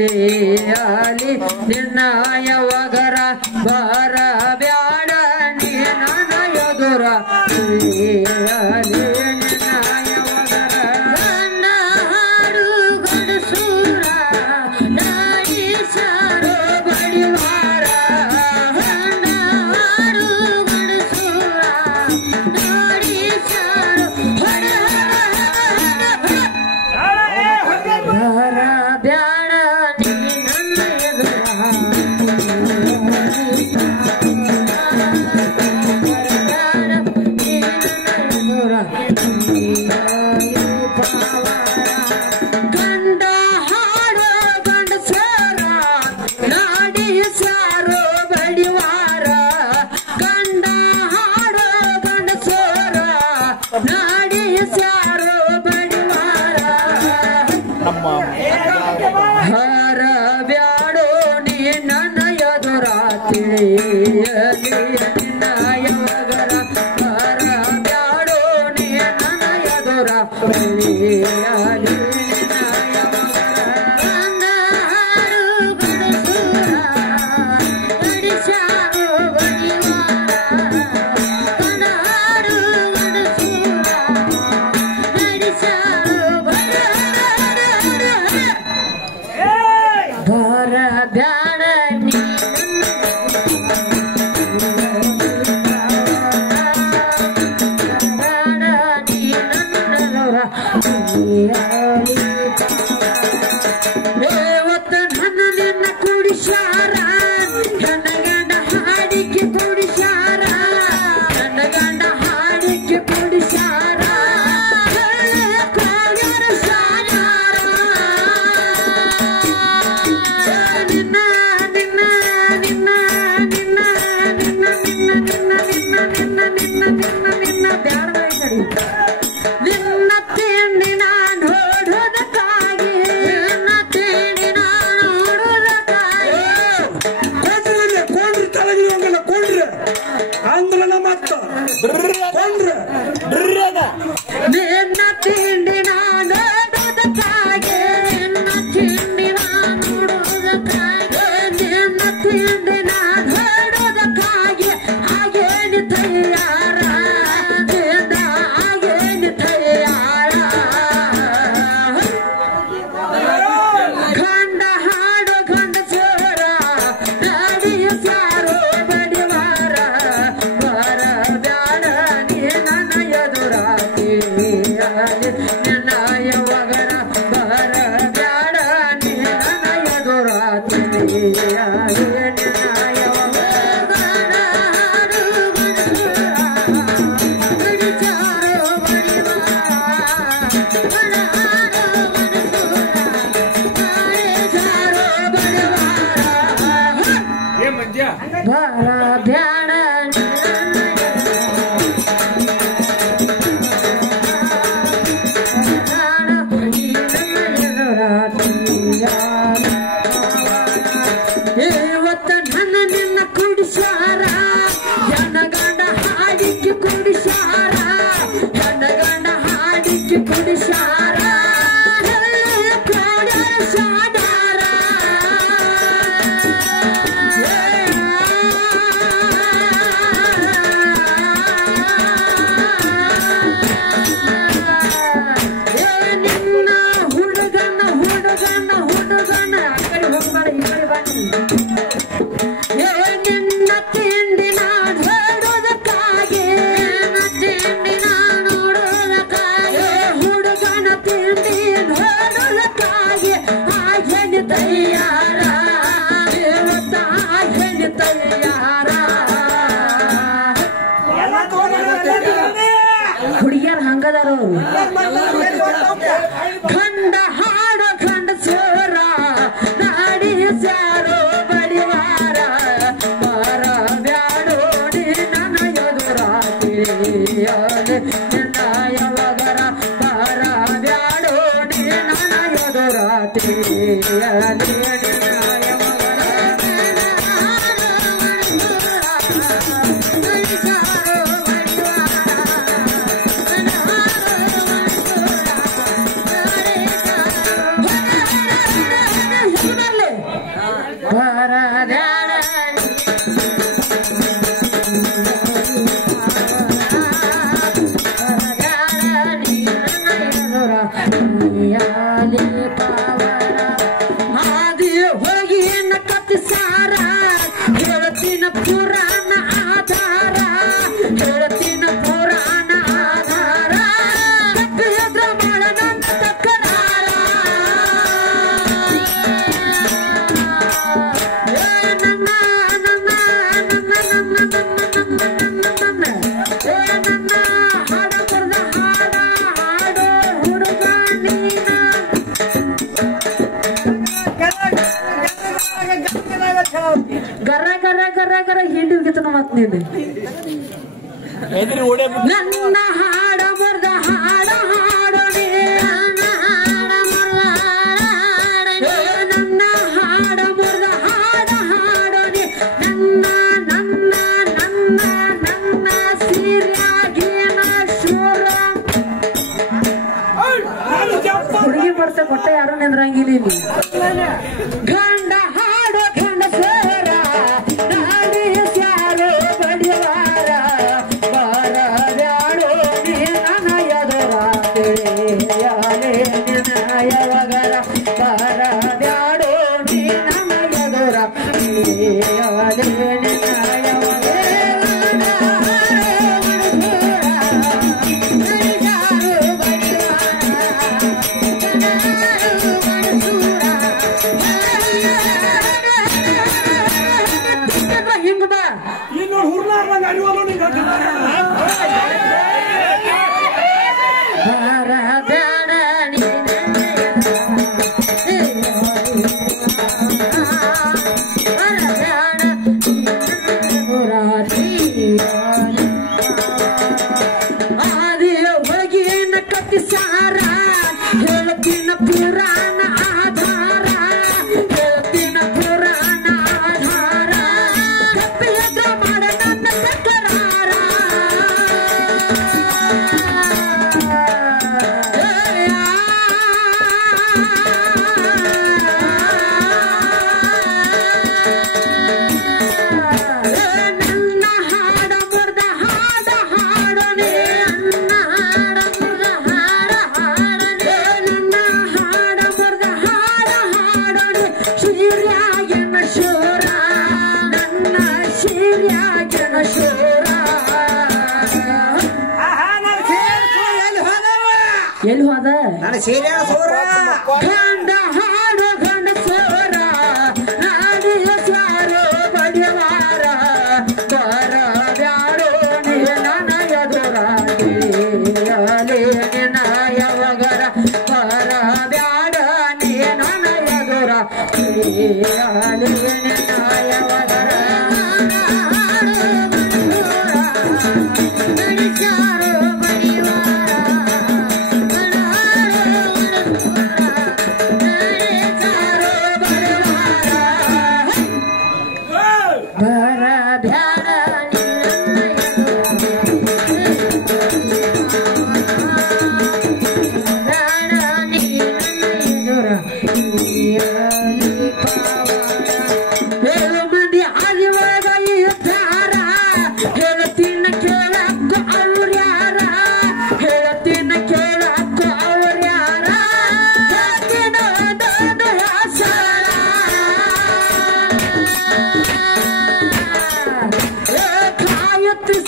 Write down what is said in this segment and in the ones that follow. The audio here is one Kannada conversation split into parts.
ತಿಳಿಯಲಿ ನಿನ್ನ ಯಾವಾಗರ ಬರ ಬ್ಯಾಡ ನೀ ನನ್ನ ಎದುರ ತಿಳಿಯಲಿ ನಿನ್ನ ಯಾವಾಗರ ಗಂಡ ಹಾಡು ಗಂಡಸೂರ ನಾಯಿ ಸಾರು ಬಡಿವಾರ ಗಂಡ ಹಾಡು ಗಂಡಸೂರ ನಾಡಿ ಸಾರು ಬರ ಬ್ಯಾಡ ನೀ ನನ್ನ ಎದುರ ಗಂಡ ಹಾಡೋ ಗಂಡಸರ ನಾಡಿ ಸಾರೋ ಬಡಿವಾರ ಗಂಡ ಹಾಡೋ ಗಂಡಸರ ನಾಡಿ ಸಾರೋ ಬಡಿವಾರ ಹರ ಬ್ಯಾಡೋ ನೀ ನನ್ನ ಎದುರ ತಿಳಿಯಲಿ ನಿನ್ನ ಯಾವಾಗರ ಹರ ಬ್ಯಾಡೋ ನೀ ನನ್ನ ಎದುರ ತಿಳಿಯಲಿ ನಿನ್ನ ಯಾವಾಗರ ಗಂಡ ಹಾಡು ಗಂಡಸೂರ ಗಡಿಸಾರು ಬಡಿವಾರ ಗಂಡ ಹಾಡು ಗಂಡಸೂರ ಗಡಿಸಾರು ಬರ ಬ್ಯಾಡ ನೀ ದೇವತ ನನ್ನ ನಿನ್ನ ಕುಡಿಸಾರ ನನ್ನ ಗಂಡ ಹಾಡಿಕೆ ಕುಡಿಸಾರ ನನ್ನ ಗಂಡ ಹಾಡಿಕೆ ಕುಡಿಸಾರ ಕಾಯರ ಸಾರಾರ ನಿನ್ನ ನಿನ್ನ ನಿನ್ನ ನಿನ್ನ ನಿನ್ನ ನಿನ್ನ ನಿನ್ನ ನಿನ್ನ ನಿನ್ನ ನಿನ್ನ ನಿನ್ನ ನಿನ್ನ ಬ್ಯಾಡ ಕಡಿ ನಿನ್ನ ತಿಂಡಿ ನಾನು ನೋಡೋದಕ್ಕಾಗಿ ನಿನ್ನ ತಿಂಡಿ ನಾನು ನೋಡೋದಕ್ಕಾಗಿ ಕೊಂಡ್ರಿ ತಲೆಗಿಲ್ಲ ಕೊಂಡ್ರಿ ಆಂದೋಲನ ಮತ್ತ ಕೊಂಡ್ರಿ ನಿನ್ನ ತಿಂಡಿ ನಾನು ನೋಡೋದಕ್ಕಾಗಿ ನಿನ್ನ ತಿಂಡಿ ನಾನು ನೋಡೋದಕ್ಕಾಗಿ ನಿನ್ನ ತಿಂಡಿ ನಾನು ನೋಡೋದಕ್ಕಾಗಿ ಹಾಗೇನು ತಯಾರ ಹಾಗೇನು ತಯಾರ ಗಂಡ ಹಾಡು ಗಂಡಸರ ನಾಡಿಯ ಸಾರು ಬಡಿವಾರ ಬರ ಬ್ಯಾಡ ನೀ ನನ್ನ ಎದುರ ತಿಳಿಯಲಿ ನಿನ್ನ ಯಾವಾಗರ ಬರ ಬ್ಯಾಡ ನೀ ನನ್ನ ಎದುರ ತಿಳಿಯಲಿ ನಿನ್ನ ಯಾವಾಗರ ಗಂಡ ಹಾಡು ಗಂಡಸರ ಗಡಿಸಾರು ಬಡಿವಾರ ಗಂಡ ಹಾಡು ಬರ ಬ್ಯಾಡ ಇವತ್ತ ನನ್ನ ನಿನ್ನ ಕುಡಿಸಾರ ನನ್ನ ಗಂಡ ಹಾಡಿಕೆ ಕುಡಿಸಾರ ನನ್ನ ಗಂಡ ಹಾಡಿಕೆ ಕುಡಿಸಾರ ಸಾದಾರ ನಿನ್ನ ಹುಡುಗನ ಹುಡುಗನ ಹುಡುಗನ ಆ ಕಡೆ ಹೋಗ್ಬಾರ ಈ ಕಡೆ ಬನ್ನಿ ನಿನ್ನ ತಿಂಡಿ ನಾನು ನೋಡೋದಕ್ಕಾಗಿ ನಿನ್ನ ತಿಂಡಿ ನಾನು ನೋಡೋದಕ್ಕಾಗಿ ಹುಡುಗನ ತಿಂಡಿ ನೋಡೋದಕ್ಕಾಗಿ ಹಾಗೇನು ತಯಾರ ದೇವತ ಹಾಗೇನು ತಯಾರ ಹುಡುಗಿಯರು ಹಂಗದಾರ ಗಂಡ ಹಾಡು ಗಂಡಸರ ನಾಡಿ ಸಾರು ಬಡಿವಾರ ಬರ ಬ್ಯಾಡೋ ನೀ ನನ್ನ ಎದುರ ತಿಳಿಯಲಿ ನಿನ್ನ ಯಾವಾಗರ ಬರ ಬ್ಯಾಡೋ ನೀ ನನ್ನ ಎದುರ ತಿಳಿಯಲಿ ನಿನ್ನ ಯಾವಾಗರ Everybody ಮತ್ ನೀನು ನನ್ನ ಹಾಡ ಮುರ್ದ ಹಾಡ ಹಾಡೋಣಿ ನನ್ನ ಹಾಡ ಮುರ್ದ ಹಾಡ ಹಾಡೋಣಿ ನನ್ನ ನನ್ನ ನನ್ನ ನನ್ನ ಸೀರ್ಯಾಗಿನ ಶೂರ ಹುಡುಗಿ ಬರ್ತ ಕೊಟ್ಟ ಯಾರು ನಿಂದ್ರಂಗಿಲ್ಲ ಇಲ್ಲಿ ಗಂಡ ಹಾಡೋ ಗಂಡ ಸೇರ ನಾಡಿ ಸ್ಯಾರೋ ಬಡಿವಾರ ಬಾರದ್ಯಾಡೋ ನೀ ನನ್ನ ಎದುರ ತಿಳಿಯಾಲೆ ನಿನಯವಗರ ಬಾರದ್ಯಾಡೋ ನೀ ನನ್ನ ಎದುರ ತಿಳಿಯಾಲೆ ಎಲ್ಲಿ ಹೋದ ನನ್ನ ಸೀರೆ ಸೋರ ಗಂಡ ಹಾಡು ಗಂಡ ಸೋರ ನಾಡಿಯ ಸಾರೋ ಬಡಿವಾರ ಬರ ಬ್ಯಾಡೋ ನೀ ನನ್ನ ಎದುರ ತಿಳಿಯಲೆ ನಿನಯವಗರ ಬರ ಬ್ಯಾಡ ನೀ ನನ್ನ ಎದುರ ತಿಳಿಯಲೆ ನಿನಯವಗರ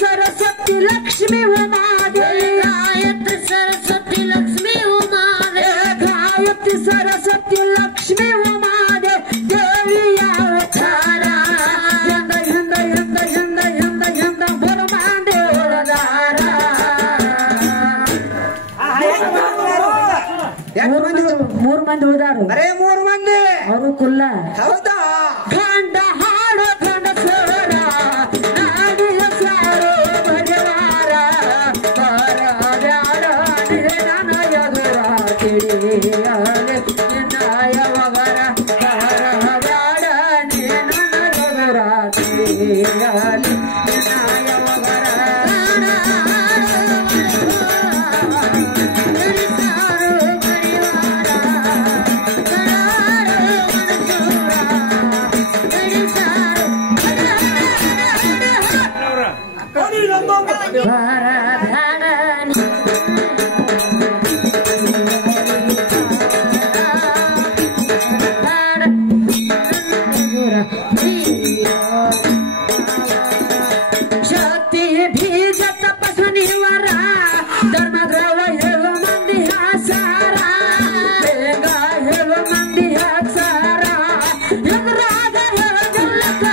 सरस्वती लक्ष्मी उमादेवी गायत्री सरस्वती लक्ष्मी उमादेवी गायत्री सरस्वती लक्ष्मी उमादेवी देवी अवतार यंद यंद यंद यंद यंद यंद बरमांडे ओळगार ಮೂರು ಮಂದಿ ಉಳಿದಾರು ಬರೇ 3 ಮಂದಿ ಅವರು ಕುಲ್ಲ ಹೌದಾ ಗಂಡ ಹಾಡು ಗಂಡ ಸೋರ ನಾಡಿಯ ಸಾರೋ ಬಡಿವಾರ ಬರ ಬ್ಯಾಡ ನೀ ನನ್ನ ಎದುರ ತಿಳಿಯಲೆ ನಿನಯವಗರ ಬರ ಬ್ಯಾಡ ನೀ ನನ್ನ ಎದುರ ತಿಳಿಯಲೆ ನಿನಯವಗರ शक्ति भीज तपस्वनिवर धर्मद्रव हेलो मंदी हासारा बेग हेलो मंदी हासारा यमराज हेलो जल्लक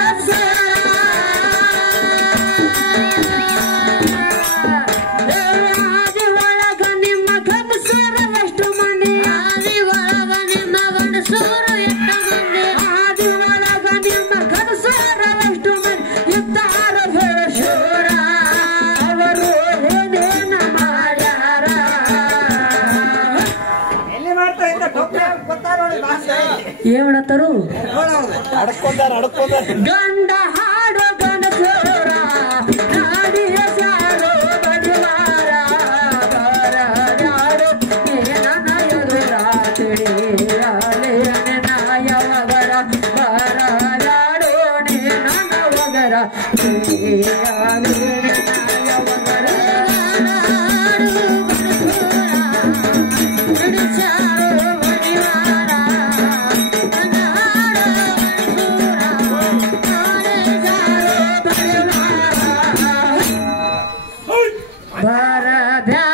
आदि ಒಳಗ ನಿಮ್ಮ ಗಂಡಸರ ಎಷ್ಟು ಮಂದಿ ಆದಿ ಒಳಗ ನಿಮ್ಮ ಗಂಡಸರು ಎಷ್ಟು ಮಂದಿ ಆದಿ ಒಳಗ ನಿಮ್ಮ ಗಂಡಸರ ಎಷ್ಟು ಮಂದಿ ಇದ್ದಾರ ಏನ್ ಮಾಡತ್ತಾರು ಗಂಡ ಹಾಡು ಗಂಡಸೋರ ನಾಡಿಯ ಸಾರೋ ಬಡಿವಾರ ಬರದಾಡು ನನ್ನ ಎದುರ ತಿಳಿಯಾಲೆ ನಾಯವಗರ ಬರದಾಡು ನನ್ನ ವಗರ ತಿಳಿಯಾಲೆ ನಾಯವಗರ ಬರದ್ಯಾ